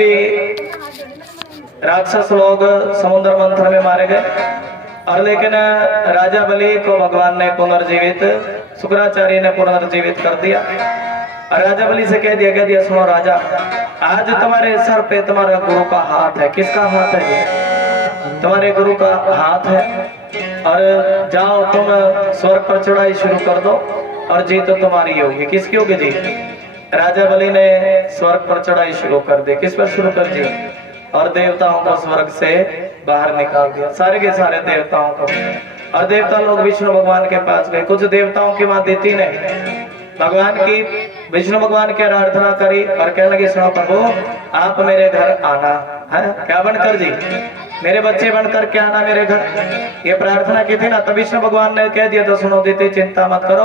सभी राक्षस लोग समुद्र मंथन में मारे गए। और लेकिन राजा बलि को भगवान ने पुनर्जीवित, शुक्राचार्य ने पुनर्जीवित कर दिया। और राजा बलि से कह दिया सुनो राजा, आज तुम्हारे सर पे तुम्हारा गुरु का हाथ है। किसका हाथ है जी? तुम्हारे गुरु का हाथ है। और जाओ तुम स्वर्ग पर चढ़ाई शुरू कर दो और जीत तो तुम्हारी होगी। किसकी होगी जी? राजा बलि ने स्वर्ग पर चढ़ाई शुरू कर दी। किस पर शुरू कर दी? और देवताओं को स्वर्ग से बाहर निकाल दिया, सारे के सारे देवताओं को। और देवता लोग विष्णु भगवान के पास गए। कुछ देवताओं की मां देती नहीं, भगवान की विष्णु भगवान की आराधना करी और कहने लगे सुनो प्रभु, आप मेरे घर आना है। क्या बनकर जी? मेरे बच्चे बनकर के आना मेरे घर। ये प्रार्थना की थी ना, तब विष्णु भगवान ने कह दिया तो सुनो दीदी चिंता मत करो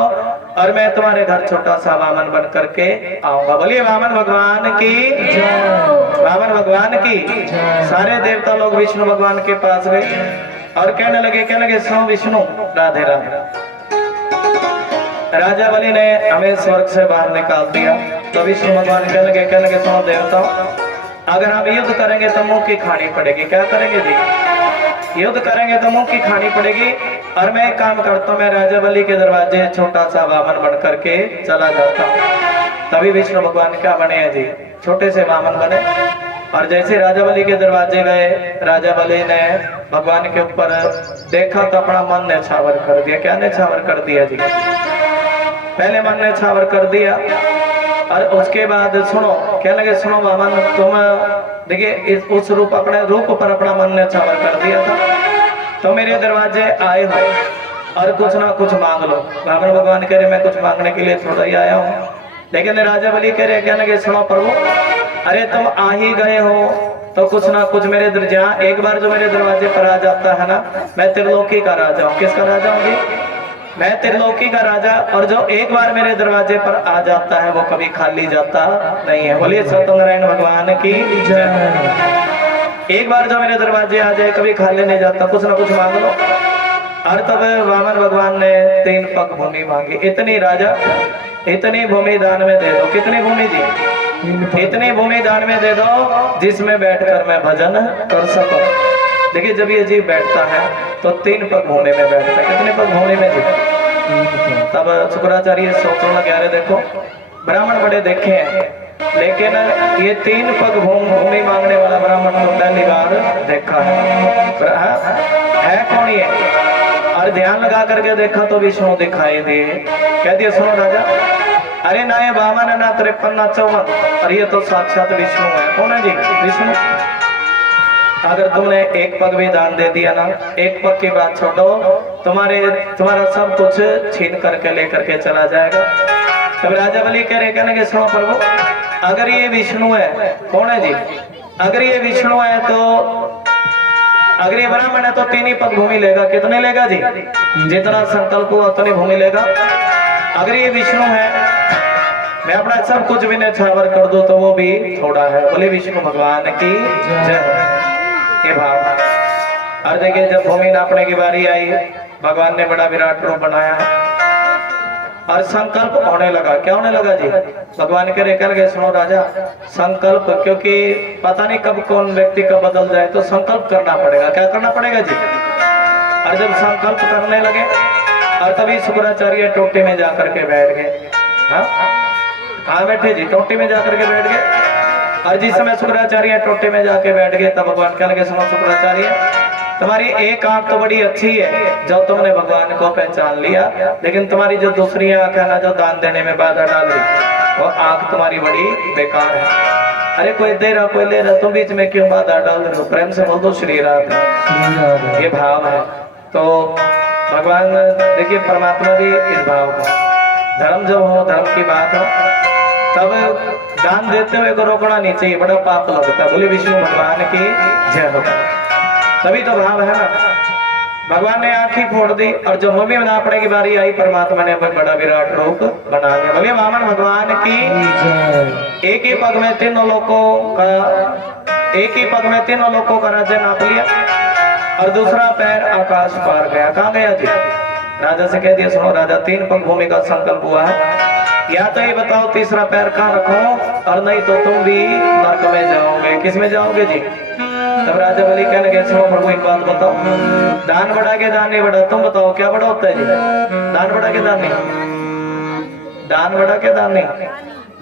और मैं तुम्हारे घर छोटा सा वामन बन करके आऊंगा। बोलिए वामन भगवान की, वामन भगवान की। सारे देवता लोग विष्णु भगवान के पास गए और कहने लगे सुनो विष्णु, राधे राधे। राजा बलि ने हमें स्वर्ग से बाहर निकाल दिया। तो विष्णु भगवान कहने लगे सुनो देवताओं, अगर हम युद्ध करेंगे तो मुंह की खानी पड़ेगी। क्या करेंगे जी? युद्ध करेंगे तो मुंह की खानी पड़ेगी। और मैं एक काम करता हूँ, मैं राजा बलि के दरवाजे छोटा सा वामन बन करके चला जाता हूँ। तभी विष्णु भगवान क्या बने हैं जी? छोटे से वामन बने। और जैसे राजा बलि के दरवाजे गए, राजा बलि ने भगवान के ऊपर देखा तो अपना मन ने छावर कर दिया। क्या ने छावर कर दिया जी? पहले मन ने छावर कर दिया और उसके बाद सुनो, कहने लगे सुनो वामन, तुम देखिए उस रूप, अपने रूप पर अपना मन ने छावर कर दिया था। तो मेरे दरवाजे आए हो और कुछ ना कुछ मांग लो। वामन भगवान कह रहे मैं कुछ मांगने के लिए थोड़ा ही आया हूँ। लेकिन राजा बलि कह रहे, कहने लगे सुनो प्रभु, अरे तुम आ ही गए हो तो कुछ ना कुछ मेरे जहाँ एक बार जो मेरे दरवाजे पर आ जाता है ना, मैं त्रिलोकी का राजा हूँ। किसका राजा हूँ जी? मैं त्रिलोकी का राजा। और जो एक बार मेरे दरवाजे पर आ जाता है वो कभी खाली जाता नहीं है। बोलिए सत्यनारायण भगवान की जय। एक बार जो मेरे दरवाजे आ जाए कभी खाली नहीं जाता, कुछ ना कुछ मांग लो। और तब वामन भगवान ने 3 पग भूमि मांगी। इतनी राजा, इतनी भूमि दान में दे दो। कितनी भूमि जी? इतनी भूमि दान में दे दो जिसमें बैठकर मैं भजन कर सकूं। देखिए जब ये जीव बैठता है तो 3 पग भूमि में बैठता है। कितने पग भूमि में जी? तब शुक्राचार्य सोचने लगे, अरे देखो ब्राह्मण बड़े देखे हैं, लेकिन ये 3 पग भूमि मांगने वाला ब्राह्मण को पहली बार देखा है कौन ये? और ध्यान लगा करके देखा तो विष्णु दिखाई दिए। कह दिया सुनो राजा, अरे ना ये 52 ना 53 ना 54, और ये तो साक्षात विष्णु है। कौन है जी? विष्णु। अगर तुमने 1 पग भी दान दे दिया ना, 1 पग की बात छोड़ो, तुम्हारा सब कुछ छीन करके लेकर के चला जाएगा। तब राजा बलि कहने के सुनो प्रभु, अगर ये विष्णु है, कौन है जी? अगर ये विष्णु है तो, अगर ये ब्राह्मण है तो 3 ही पग भूमि लेगा। कितने लेगा जी? जितना संकल्प हुआ उतनी भूमि लेगा। अगर ये विष्णु है, मैं अपना सब कुछ भी न्यौछावर कर दो तो वो भी थोड़ा है। बोले विष्णु भगवान की जय। ये भाव। और देखिए जब भूमि नापने की बारी आई, भगवान ने बड़ा विराट रूप बनाया और संकल्प होने लगा। क्या होने लगा जी? भगवान कह रहे सुनो राजा, संकल्प, क्योंकि पता नहीं कब कौन व्यक्ति कब बदल जाए, तो संकल्प करना पड़ेगा। क्या करना पड़ेगा जी? और जब संकल्प करने लगे और तभी शुक्राचार्य टोटी में जाकर के बैठ गए। हाँ बैठे जी, टोटी में जाकर के बैठ गए। और जिस समय शुक्राचार्य टोटे में जाके बैठ गए तब भगवान कहने लगे सुनो शुक्राचार्य, तुम्हारी एक आंख तो बड़ी अच्छी है जो तुमने भगवान को पहचान लिया, लेकिन तुम्हारी जो दूसरी आंख है ना, जो दान देने में बाधा डाल रही, वो आंख तुम्हारी बड़ी बेकार है। अरे कोई दे रहा कोई ले रहा, तुम बीच में क्यों बाधा डाल रहे हो? प्रेम से बोल दो श्री राधे। ये भाव है। तो भगवान देखिए परमात्मा भी इस भाव का, धर्म जब हो, धर्म की बात हो, तब दान देते हुए को रोकना नहीं चाहिए, बड़ा पाप लगता है। बोले विष्णु भगवान की जय हो। तभी तो भाव है ना। भगवान ने आंख ही फोड़ दी और जो भूमि नापने की बारी आई, परमात्मा ने बड़ा विराट रूप बना दिया। बोले वामन भगवान की। एक ही पग में तीनों लोगों का राज्य नाप लिया और दूसरा पैर आकाश पार गया। कहाँ गया जी? राजा से कह दिया सुनो राजा, 3 पग भूमि का संकल्प हुआ है, या तो ये बताओ तीसरा पैर कहाँ रखो, और नहीं तो तुम भी नरक में जाओगे। किसमें जाओगे जी? तब राजा बलि कहने लगे सुनो प्रभु एक बात बताओ, दान बढ़ा के दान नहीं बढ़ा, तुम बताओ क्या बड़ा होता है जी? दान बढ़ा के दान नहीं, दान बढ़ा के दान नहीं,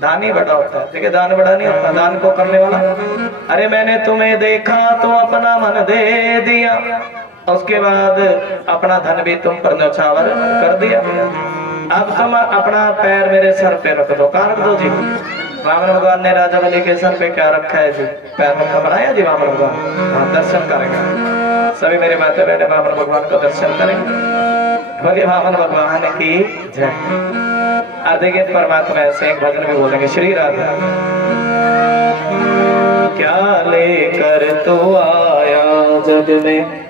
दान ही बड़ा होता है। देखिए दान बड़ा नहीं होता, दान को करने वाला। अरे मैंने तुम्हें देखा तो अपना मन दे दिया, उसके बाद अपना धन भी तुम पर न्यौछावर कर दिया। अब तुम अपना पैर मेरे सर पे रख दो। कहाँ रख दो जी? वामन भगवान ने राजा बलि के सर पे क्या रखा है जी? पैर रखा बनाया जी वामन भगवान। हाँ, दर्शन करेंगे सभी मेरे माता बहने, वामन भगवान को दर्शन करेंगे। बोलिए वामन भगवान की जय। और देखिए परमात्मा ऐसे एक भजन भी बोलेंगे, श्री राधा क्या लेकर तू आया जग में